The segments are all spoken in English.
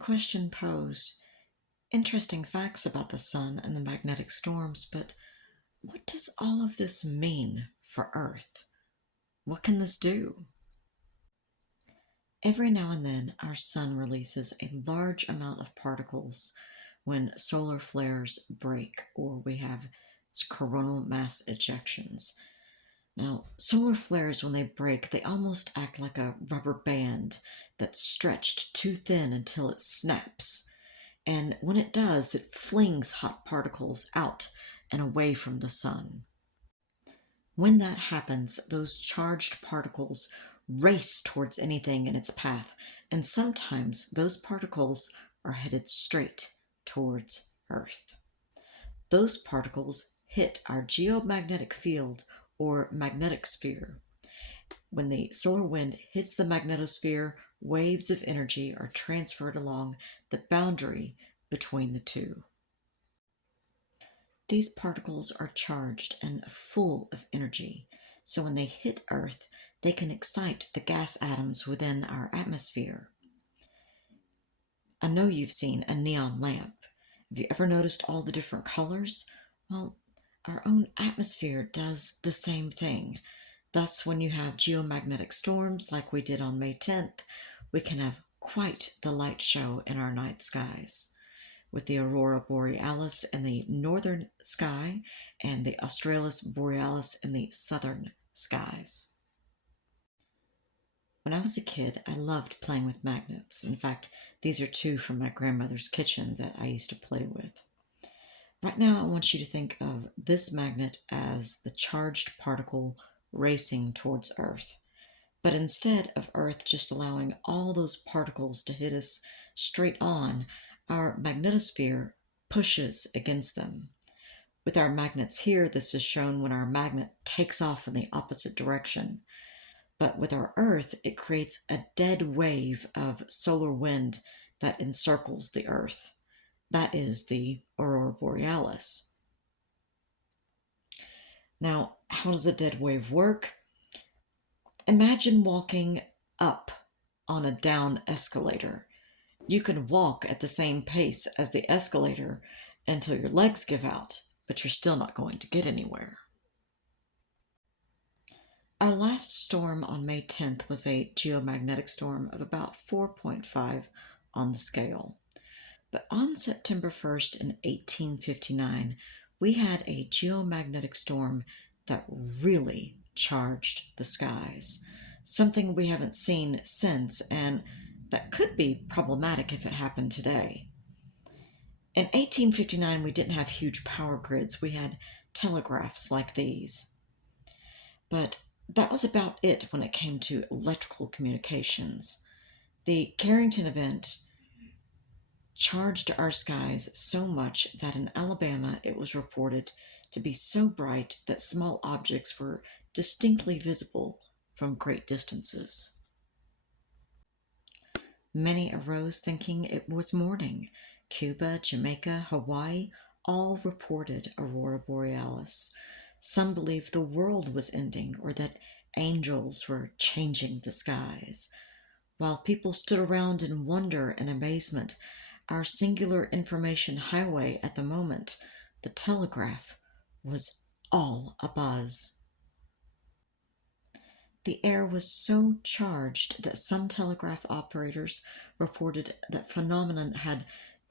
question posed, interesting facts about the sun and the magnetic storms, but what does all of this mean for Earth? What can this do? Every now and then, our sun releases a large amount of particles when solar flares break or we have coronal mass ejections. Now, solar flares, when they break, they almost act like a rubber band that's stretched too thin until it snaps. And when it does, it flings hot particles out and away from the sun. When that happens, those charged particles race towards anything in its path, and sometimes those particles are headed straight towards Earth. Those particles hit our geomagnetic field or magnetic sphere. When the solar wind hits the magnetosphere, waves of energy are transferred along the boundary between the two. These particles are charged and full of energy, so when they hit Earth, they can excite the gas atoms within our atmosphere. I know you've seen a neon lamp. Have you ever noticed all the different colors? Well, our own atmosphere does the same thing. Thus, when you have geomagnetic storms like we did on May 10th, we can have quite the light show in our night skies, with the aurora borealis in the northern sky and the australis borealis in the southern skies. When I was a kid, I loved playing with magnets. In fact, these are two from my grandmother's kitchen that I used to play with. Right now, I want you to think of this magnet as the charged particle racing towards Earth. But instead of Earth just allowing all those particles to hit us straight on, our magnetosphere pushes against them. With our magnets here, this is shown when our magnet takes off in the opposite direction. But with our Earth, it creates a dead wave of solar wind that encircles the Earth. That is the aurora borealis. Now, how does a dead wave work? Imagine walking up on a down escalator. You can walk at the same pace as the escalator until your legs give out, but you're still not going to get anywhere. Our last storm on May 10th was a geomagnetic storm of about 4.5 on the scale. But on September 1st in 1859, we had a geomagnetic storm that really charged the skies, something we haven't seen since, and that could be problematic if it happened today. In 1859, we didn't have huge power grids. We had telegraphs like these. But that was about it when it came to electrical communications. The Carrington event charged our skies so much that in Alabama it was reported to be so bright that small objects were distinctly visible from great distances. Many arose thinking it was morning. Cuba, Jamaica, Hawaii all reported aurora borealis. Some believed the world was ending or that angels were changing the skies. While people stood around in wonder and amazement, our singular information highway at the moment, the telegraph, was all abuzz. The air was so charged that some telegraph operators reported that phenomenon had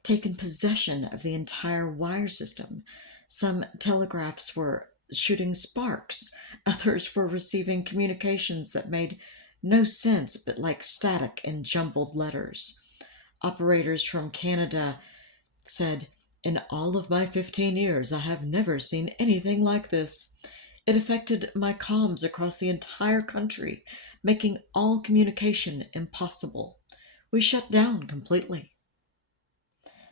taken possession of the entire wire system. Some telegraphs were shooting sparks. Others were receiving communications that made no sense but like static and jumbled letters. Operators from Canada said, "In all of my 15 years, I have never seen anything like this. It affected my comms across the entire country, making all communication impossible. We shut down completely."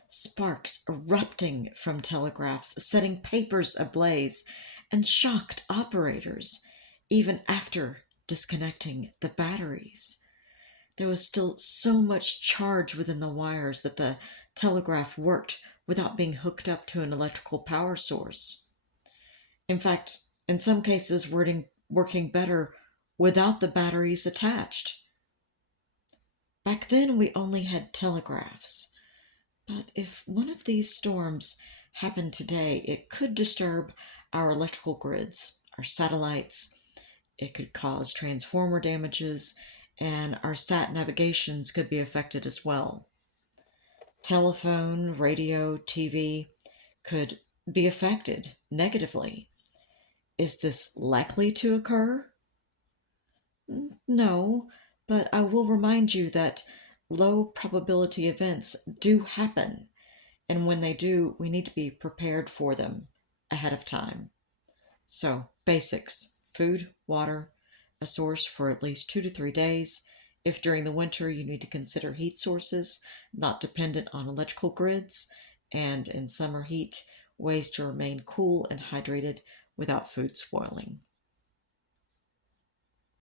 Sparks erupting from telegraphs, setting papers ablaze, and shocked operators, even after disconnecting the batteries. There was still so much charge within the wires that the telegraph worked without being hooked up to an electrical power source. In fact, in some cases, working better without the batteries attached. Back then, we only had telegraphs. But if one of these storms happened today, it could disturb our electrical grids, our satellites, it could cause transformer damages, and our sat navigations could be affected as well. Telephone, radio, TV could be affected negatively. Is this likely to occur? No, but I will remind you that low probability events do happen, and when they do, we need to be prepared for them ahead of time. So, basics: food, water, a source for at least 2 to 3 days. If during the winter you need to consider heat sources not dependent on electrical grids, and in summer heat, ways to remain cool and hydrated without food spoiling.